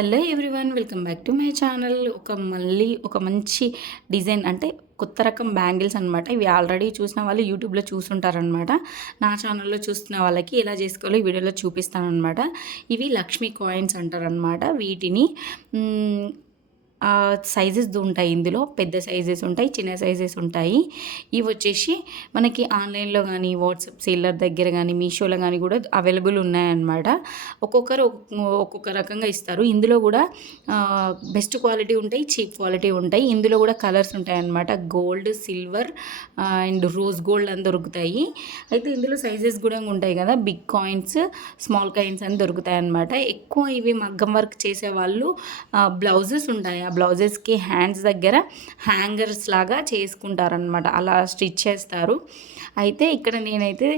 Hello everyone, welcome back to my channel. మళ్ళీ ఒక మంచి డిజైన్ అంటే కొత్త రకం బ్యాంగిల్స్ అనమాట. ఇవి ఆల్రెడీ చూసిన వాళ్ళు యూట్యూబ్లో చూసుంటారనమాట. నా ఛానల్లో చూస్తున్న వాళ్ళకి ఎలా చేసుకోవాలో ఈ వీడియోలో చూపిస్తానమాట. ఇవి లక్ష్మీ కాయిన్స్ అంటారనమాట. వీటిని సైజెస్ ఉంటాయి. ఇందులో పెద్ద సైజెస్ ఉంటాయి, చిన్న సైజెస్ ఉంటాయి. ఇవి వచ్చేసి మనకి ఆన్లైన్లో కానీ, వాట్సాప్ సేల్లర్ దగ్గర కానీ, మీషోలో కానీ కూడా అవైలబుల్ ఉన్నాయన్నమాట. ఒక్కొక్కరు ఒక్కొక్క రకంగా ఇస్తారు. ఇందులో కూడా బెస్ట్ క్వాలిటీ ఉంటాయి, చీప్ క్వాలిటీ ఉంటాయి. ఇందులో కూడా కలర్స్ ఉంటాయన్నమాట. Gold, silver and rose gold అని దొరుకుతాయి. అయితే ఇందులో సైజెస్ కూడా ఉంటాయి కదా, బిగ్ కాయిన్స్, స్మాల్ కాయిన్స్ అని దొరుకుతాయి అన్నమాట. ఎక్కువ ఇవి మగ్గం వర్క్ చేసేవాళ్ళు బ్లౌజెస్ ఉంటాయి. బ్లౌజెస్కి హ్యాండ్స్ దగ్గర హ్యాంగర్స్ లాగా చేసుకుంటారనమాట. అలా స్టిచ్ చేస్తారు. అయితే ఇక్కడ నేనైతే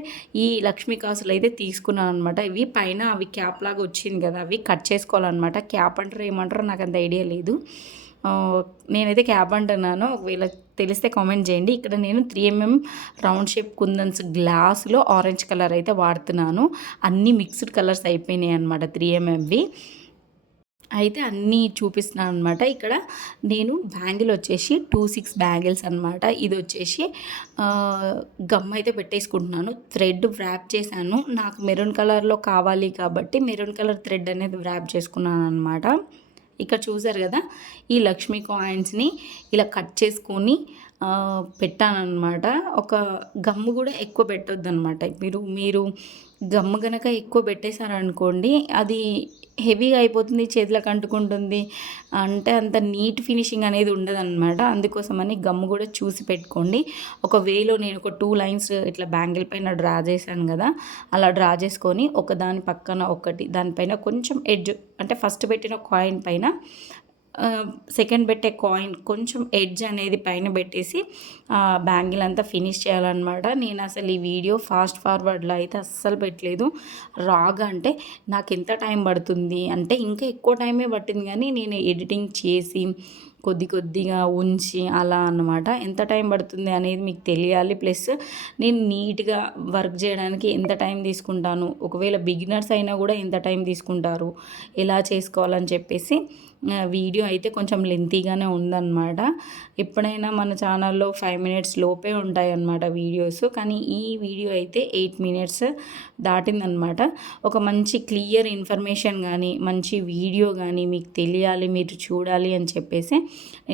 ఈ లక్ష్మీ కాసులు అయితే తీసుకున్నాను అనమాట. ఇవి పైన అవి క్యాప్ లాగా వచ్చింది కదా, అవి కట్ చేసుకోవాలన్నమాట. క్యాప్ అంటారు ఏమంటారో నాకు అంత ఐడియా లేదు. నేనైతే క్యాప్ అంటున్నాను, ఒకవేళ తెలిస్తే కామెంట్ చేయండి. ఇక్కడ నేను 3mm రౌండ్ షేప్ కుందన్స్ గ్లాసులో ఆరెంజ్ కలర్ అయితే వాడుతున్నాను. అన్నీ మిక్స్డ్ కలర్స్ అయిపోయినాయి అనమాట 3mmవి. అయితే అన్నీ చూపిస్తున్నాను అనమాట. ఇక్కడ నేను బ్యాంగిల్ వచ్చేసి 26 బ్యాంగిల్స్ అనమాట. ఇది వచ్చేసి గమ్ అయితే పెట్టేసుకుంటున్నాను. థ్రెడ్ వ్రాప్ చేశాను. నాకు మెరూన్ కలర్లో కావాలి కాబట్టి మెరూన్ కలర్ థ్రెడ్ అనేది వ్రాప్ చేసుకున్నాను అనమాట. ఇక్కడ చూసారు కదా, ఈ లక్ష్మీ కాయిన్స్ని ఇలా కట్ చేసుకొని పెట్టానన్నమాట. ఒక గమ్ము కూడా ఎక్కువ పెట్టొద్దు అనమాట. మీరు గమ్ము కనుక ఎక్కువ పెట్టేశారనుకోండి, అది హెవీగా అయిపోతుంది, చేతులకు అంటుకుంటుంది, అంటే అంత నీట్ ఫినిషింగ్ అనేది ఉండదన్నమాట. అందుకోసమని గమ్ము కూడా చూసి పెట్టుకోండి. ఒక వేలో నేను ఒక 2 లైన్స్ ఇట్లా బ్యాంగిల్ పైన డ్రా చేశాను కదా, అలా డ్రా చేసుకొని ఒక దాని పక్కన ఒకటి, దానిపైన కొంచెం ఎడ్జ్ అంటే ఫస్ట్ పెట్టిన కాయిన్ పైన సెకండ్ పెట్టే కాయిన్ కొంచెం ఎడ్జ్ అనేది పైన పెట్టేసి బ్యాంగిల్ అంతా ఫినిష్ చేయాలన్నమాట. నేను అసలు ఈ వీడియో ఫాస్ట్ ఫార్వర్డ్లో అయితే అస్సలు పెట్టలేదు. రాగా అంటే నాకు ఎంత టైం పడుతుంది అంటే ఇంకా ఎక్కువ టైమే పట్టింది, కానీ నేను ఎడిటింగ్ చేసి కొద్దిగా ఉంచి అలా అన్నమాట. ఎంత టైం పడుతుంది అనేది మీకు తెలియాలి. ప్లస్ నేను నీట్గా వర్క్ చేయడానికి ఎంత టైం తీసుకుంటాను, ఒకవేళ బిగినర్స్ అయినా కూడా ఎంత టైం తీసుకుంటారు, ఎలా చేసుకోవాలని చెప్పేసి వీడియో అయితే కొంచెం లెంతీగానే ఉందన్నమాట. ఎప్పుడైనా మన ఛానల్లో 5 మినిట్స్ లోపే ఉంటాయి అన్నమాట వీడియోస్, కానీ ఈ వీడియో అయితే 8 మినిట్స్ దాటిందనమాట. ఒక మంచి క్లియర్ ఇన్ఫర్మేషన్ కానీ, మంచి వీడియో కానీ మీకు తెలియాలి, మీరు చూడాలి అని చెప్పేసి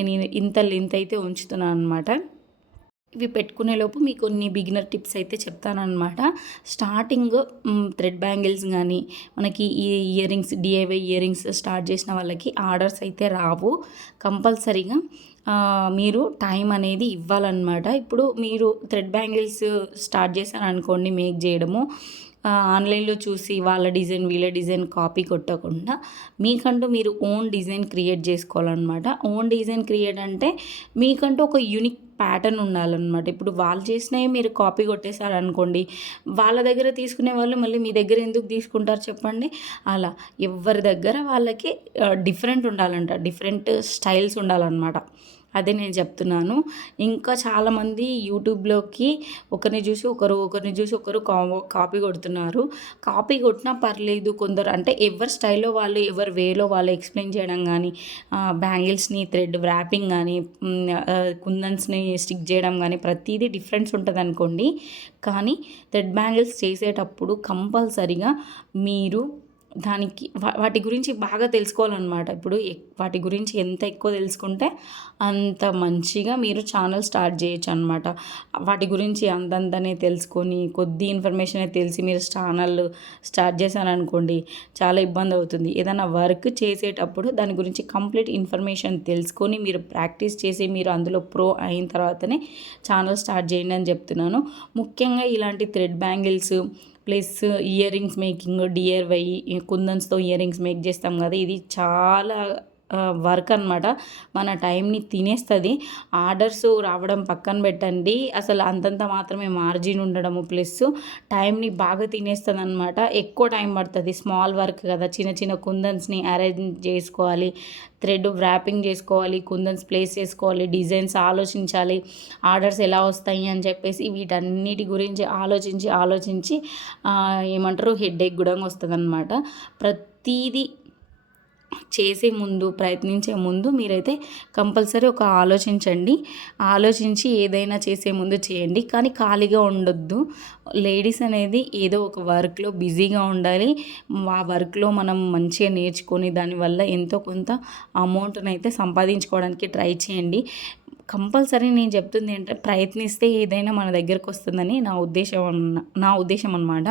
నేను ఇంత లెంత్ అయితే ఉంచుతున్నాను అనమాట. ఇవి పెట్టుకునేలోపు మీకు కొన్ని బిగినర్ టిప్స్ అయితే చెప్తానమాట. స్టార్టింగ్ థ్రెడ్ బ్యాంగిల్స్ కానీ, మనకి ఈ ear rings, DIY ear rings start చేసిన వాళ్ళకి ఆర్డర్స్ అయితే రావు. కంపల్సరీగా మీరు టైం అనేది ఇవ్వాలన్నమాట. ఇప్పుడు మీరు థ్రెడ్ బ్యాంగిల్స్ స్టార్ట్ చేశారనుకోండి మేక్ చేయడము, ఆన్లైన్లో చూసి వాళ్ళ డిజైన్ వీళ్ళ డిజైన్ కాపీ కొట్టకుండా మీకంటూ మీరు ఓన్ డిజైన్ క్రియేట్ చేసుకోవాలన్నమాట. ఓన్ డిజైన్ క్రియేట్ అంటే మీకంటూ ఒక యూనిక్ ప్యాటర్న్ ఉండాలన్నమాట. ఇప్పుడు వాళ్ళు చేసినవి మీరు కాపీ కొట్టేశారనుకోండి, వాళ్ళ దగ్గర తీసుకునే వాళ్ళు మళ్ళీ మీ దగ్గర ఎందుకు తీసుకుంటారు చెప్పండి. అలా ఎవరి దగ్గర వాళ్ళకి డిఫరెంట్ ఉండాలంట, డిఫరెంట్ స్టైల్స్ ఉండాలన్నమాట. అదే నేను చెప్తున్నాను. ఇంకా చాలామంది యూట్యూబ్లోకి ఒకరిని చూసి ఒకరు కాపీ కొడుతున్నారు. కాపీ కొట్టినా పర్లేదు. కొందరు అంటే ఎవరి స్టైల్లో వాళ్ళు, ఎవరి వేలో వాళ్ళు ఎక్స్ప్లెయిన్ చేయడం కానీ, బ్యాంగిల్స్ని థ్రెడ్ వ్రాపింగ్ కానీ, కుందన్స్ని స్టిక్ చేయడం కానీ ప్రతిదీ డిఫరెన్స్ ఉంటుంది అనుకోండి. కానీ థ్రెడ్ బ్యాంగిల్స్ చేసేటప్పుడు కంపల్సరిగా మీరు దానికి వాటి గురించి బాగా తెలుసుకోవాలన్నమాట. ఇప్పుడు వాటి గురించి ఎంత ఎక్కువ తెలుసుకుంటే అంత మంచిగా మీరు ఛానల్ స్టార్ట్ చేయొచ్చు అనమాట. వాటి గురించి అంతంతనే తెలుసుకొని కొద్ది ఇన్ఫర్మేషన్ తెలిసి మీరు ఛానల్ స్టార్ట్ చేశారనుకోండి, చాలా ఇబ్బంది అవుతుంది. ఏదైనా వర్క్ చేసేటప్పుడు దాని గురించి కంప్లీట్ ఇన్ఫర్మేషన్ తెలుసుకొని మీరు ప్రాక్టీస్ చేసి మీరు అందులో ప్రో అయిన తర్వాతనే ఛానల్ స్టార్ట్ చేయండి అని చెప్తున్నాను. ముఖ్యంగా ఇలాంటి thread bangles plus earrings making, DIY కుందన్స్తో ఇయర్ రింగ్స్ మేక్ చేస్తాం కదా, ఇది చాలా వర్క్ అనమాట. మన టైంని తినేస్తుంది. ఆర్డర్స్ రావడం పక్కన పెట్టండి, అసలు అంతంత మాత్రమే మార్జిన్ ఉండడము ప్లస్ టైంని బాగా తినేస్తుంది అనమాట. ఎక్కువ టైం పడుతుంది. స్మాల్ వర్క్ కదా, చిన్న కుందన్స్ని అరేంజ్ చేసుకోవాలి, థ్రెడ్ వ్రాపింగ్ చేసుకోవాలి, కుందన్స్ ప్లేస్ చేసుకోవాలి, డిజైన్స్ ఆలోచించాలి, ఆర్డర్స్ ఎలా వస్తాయి అని చెప్పేసి వీటన్నిటి గురించి ఆలోచించి ఏమంటారు హెడేక్ కూడా వస్తుంది అనమాట. ప్రతిదీ ప్రయత్నించే ముందు మీరైతే కంపల్సరీ ఆలోచించండి. ఆలోచించి ఏదైనా చేసే ముందు చేయండి. కానీ ఖాళీగా ఉండొద్దు. లేడీస్ అనేది ఏదో ఒక వర్క్‌లో బిజీగా ఉండాలి. ఆ వర్క్‌లో మనం మంచిగా నేర్చుకొని దానివల్ల ఎంతో కొంత అమౌంట్‌నైతే సంపాదించుకోవడానికి ట్రై చేయండి. కంపల్సరీ నేను చెప్తుంది ఏంటంటే ప్రయత్నిస్తే ఏదైనా మన దగ్గరకు వస్తుందని నా ఉద్దేశం అనమాట.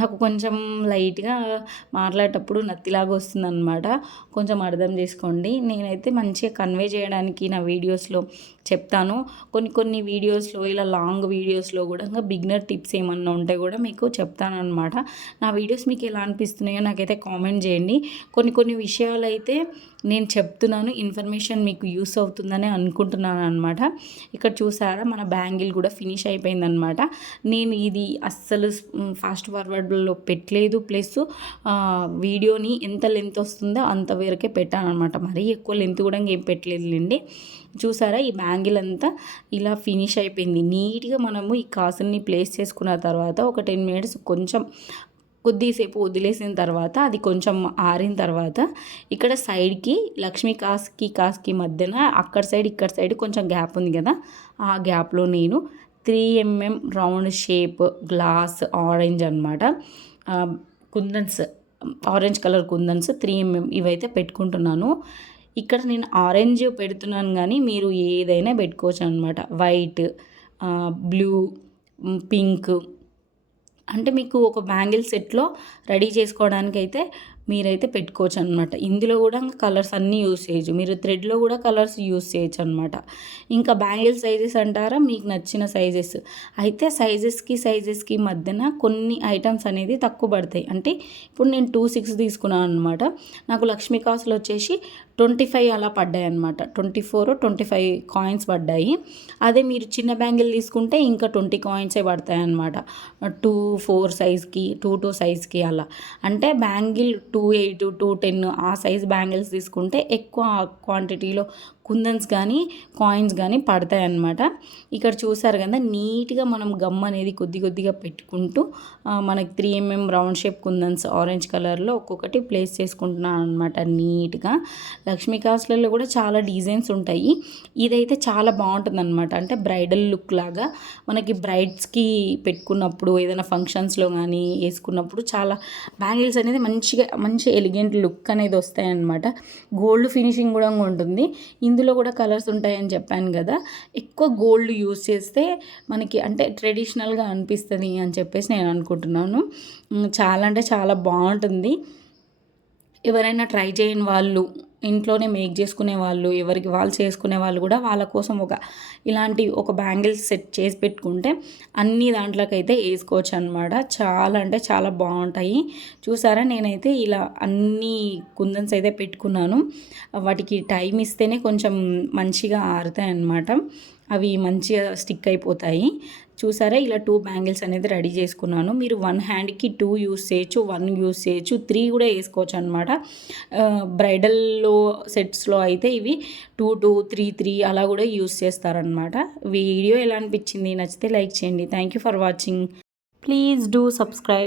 నాకు కొంచెం లైట్‌గా మాట్లాడేటప్పుడు నత్తిలాగా వస్తుందనమాట. కొంచెం అర్థం చేసుకోండి. నేనైతే మంచిగా కన్వే చేయడానికి నా వీడియోస్‌లో చెప్తాను. కొన్ని వీడియోస్‌లో ఇలా లాంగ్ వీడియోస్‌లో కూడా బిగినర్ టిప్స్ ఏమన్నా ఉంటే కూడా మీకు చెప్తాననమాట. నా వీడియోస్ మీకు ఎలా అనిపిస్తున్నాయో నాకైతే కామెంట్ చేయండి. కొన్ని విషయాలైతే నేను చెప్తున్నాను. ఇన్ఫర్మేషన్ మీకు యూస్ అవుతుందని అనుకుంటున్నాను అనమాట. ఇక్కడ చూసారా మన బ్యాంగిల్ కూడా ఫినిష్ అయిపోయిందనమాట. నేను ఇది అస్సలు ఫాస్ట్ ఫార్వర్డ్లో పెట్టలేదు. ప్లస్ వీడియోని ఎంత లెంత్ వస్తుందో అంత వరకే పెట్టాను అనమాట. మరీ ఎక్కువ లెంత్ కూడా ఏం పెట్టలేదులేండి. చూసారా ఈ బ్యాంగిల్ అంతా ఇలా ఫినిష్ అయిపోయింది. నీట్గా మనము ఈ కాసుల్ని ప్లేస్ చేసుకున్న తర్వాత ఒక 10 మినిట్స్ కొంచెం కొద్దిసేపు వదిలేసిన తర్వాత అది కొంచెం ఆరిన తర్వాత ఇక్కడ సైడ్కి లక్ష్మీ కాస్కి మధ్యన అక్కడ సైడ్ ఇక్కడ సైడ్ కొంచెం గ్యాప్ ఉంది కదా, ఆ గ్యాప్లో నేను 3 mm round shape glass orange అనమాట కుందన్స్, ఆరెంజ్ కలర్ కుందన్స్ 3 mm ఇవైతే పెట్టుకుంటున్నాను. ఇక్కడ నేను ఆరెంజ్ పెడుతున్నాను కానీ మీరు ఏదైనా పెట్టుకోవచ్చు అనమాట. వైట్, బ్లూ, పింక్ అంటే మీకు ఒక బ్యాంగిల్ సెట్లో రెడీ చేసుకోవడానికైతే మీరైతే పెట్టుకోవచ్చు అనమాట. ఇందులో కూడా కలర్స్ అన్నీ యూస్ చేయొచ్చు. మీరు థ్రెడ్లో కూడా కలర్స్ యూస్ చేయొచ్చు అనమాట. ఇంకా బ్యాంగిల్ సైజెస్ అంటారా మీకు నచ్చిన సైజెస్ అయితే సైజెస్కి మధ్యన కొన్ని ఐటమ్స్ అనేది తక్కువ పడతాయి. అంటే ఇప్పుడు నేను 2.6 తీసుకున్నాను అనమాట. నాకు లక్ష్మీ కాసులు వచ్చేసి 25 అలా పడ్డాయి అనమాట. 24, 25 కాయిన్స్ పడ్డాయి. అదే మీరు చిన్న బ్యాంగిల్ తీసుకుంటే ఇంకా 20 కాయిన్సే పడతాయి అనమాట. 2-4 సైజ్కి 2-2 సైజ్కి అలా. అంటే బ్యాంగిల్ 2.8, 2.10 ఆ సైజ్ బ్యాంగిల్స్ తీసుకుంటే ఎక్కువ క్వాంటిటీలో కుందన్స్ కానీ కాయిన్స్ కానీ పడతాయి అన్నమాట. ఇక్కడ చూసారు కదా నీట్గా మనం గమ్ అనేది కొద్దిగా పెట్టుకుంటూ మనకి 3 mm రౌండ్ షేప్ కుందన్స్ ఆరెంజ్ కలర్లో ఒక్కొక్కటి ప్లేస్ చేసుకుంటున్నాను అనమాట నీట్గా. లక్ష్మీ కాసులలో కూడా చాలా డిజైన్స్ ఉంటాయి. ఇదైతే చాలా బాగుంటుంది అనమాట. అంటే బ్రైడల్ లుక్ లాగా మనకి బ్రైడ్స్కి పెట్టుకున్నప్పుడు ఏదైనా ఫంక్షన్స్లో కానీ వేసుకున్నప్పుడు చాలా బ్యాంగిల్స్ అనేది మంచి ఎలిగెంట్ లుక్ అనేది వస్తాయి అన్నమాట. గోల్డ్ ఫినిషింగ్ కూడా ఉంటుంది. ఇందులో కూడా కలర్స్ ఉంటాయని చెప్పాను కదా, ఎక్కువ గోల్డ్ యూస్ చేస్తే మనకి అంటే ట్రెడిషనల్గా అనిపిస్తుంది అని చెప్పేసి నేను అనుకుంటున్నాను. చాలా అంటే చాలా బాగుంటుంది. ఎవరైనా ట్రై చేయని వాళ్ళు, ఇంట్లోనే మేక్ చేసుకునే వాళ్ళు, ఎవరికి వాళ్ళు చేసుకునే వాళ్ళు కూడా వాళ్ళ కోసం ఇలాంటి ఒక బ్యాంగిల్స్ సెట్ చేసి పెట్టుకుంటే అన్ని దాంట్లోకైతే వేసుకోవచ్చు అనమాట. చాలా అంటే చాలా బాగుంటాయి. చూసారా నేనైతే ఇలా అన్ని కుందన్స్ అయితే పెట్టుకున్నాను. వాటికి టైం ఇస్తేనే కొంచెం మంచిగా ఆరుతాయి అన్నమాట. అవి మంచిగా స్టిక్ అయిపోతాయి. చూసారా ఇలా 2 బ్యాంగిల్స్ అనేది రెడీ చేసుకున్నాను. మీరు 1 హ్యాండ్కి 2 యూస్ చేయొచ్చు, 1 యూస్ చేయొచ్చు, 3 కూడా వేసుకోవచ్చు అనమాట. బ్రైడల్లో సెట్స్లో అయితే ఇవి 2, 3 అలా కూడా యూస్ చేస్తారనమాట. వీడియో ఎలా అనిపించింది? నచ్చితే లైక్ చేయండి. Thank you for watching. Please do subscribe.